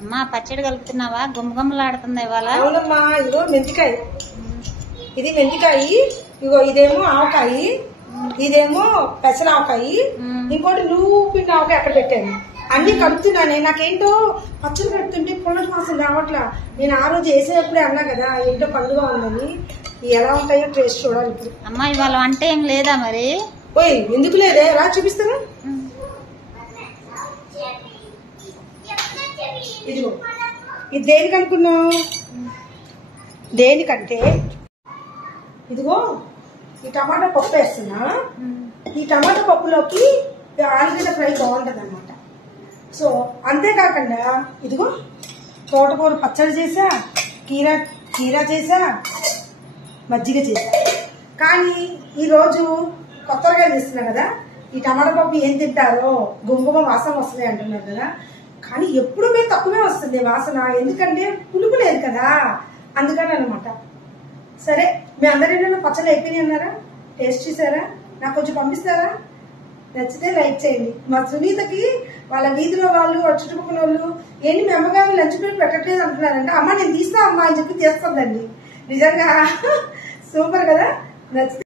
అమ్మా పచ్చడి కలుపుతున్నావా? గుమ్మగుమ్మలాడుతుంది ఇవాళ. అవునమ్మా, ఇదిగో మెంతికాయ, ఇది మెంతికాయ, ఇగో ఇదేమో ఆవకాయ, ఇదేమో పెసర ఆవకాయ, ఇంకోటి నువ్వు పిండి ఆవకాయ అక్కడ పెట్టాను. అన్ని కలుపుతున్నానే. నాకేంటో పచ్చడి కడుతుంటే పొలటి వాసన రావట్లా. నేను ఆ రోజు వేసేటప్పుడే అన్నా కదా ఏంటో పండుగ ఉందని. ఎలా ఉంటాయో టేస్ట్ చూడాలి ఇప్పుడు. అమ్మా ఇవాళ వంట ఏం లేదా మరి? ఓయ్ ఎందుకు లేదే, రా చూపిస్తాను. ఇదిగో ఇది దేనికి అనుకున్నావు? దేనికంటే ఇదిగో ఈ టమాటా పప్పు వేస్తున్నా. ఈ టమాటా పప్పులోకి ఆలుగడ్డ ఫ్రై బాగుంటది అనమాట. సో అంతేకాకుండా ఇదిగో తోటకూర పచ్చడి చేసా, కీరా చేసా, మజ్జిగ చేసా. కానీ ఈరోజు కొత్తగా చేస్తున్నా కదా, ఈ టమాటా పప్పు ఏం తింటారో గుంగుమ వాసన వస్తుంది అంటున్నారు కదా. కానీ ఎప్పుడు మేము తక్కువే వస్తుంది వాసన, ఎందుకంటే పులుపు లేదు కదా, అందుకని అనమాట. సరే మీ అందరూ పచ్చళ్ళు అయిపోయినాయి అన్నారా? టేస్ట్ చేశారా? నాకు కొంచెం పంపిస్తారా? నచ్చితే లైక్ చేయండి. మా సునీతకి వాళ్ళ వీధిలో వాళ్ళు చుట్టుపక్కల వాళ్ళు ఏంటి మీ అమ్మగారు లంచ్ ప్లేట్ పెట్టట్లేదు అంటున్నారంటే, అమ్మ నేను తీస్తా అమ్మా అని చెప్పి చేస్తుందండి. నిజంగా సూపర్ కదా. నచ్చితే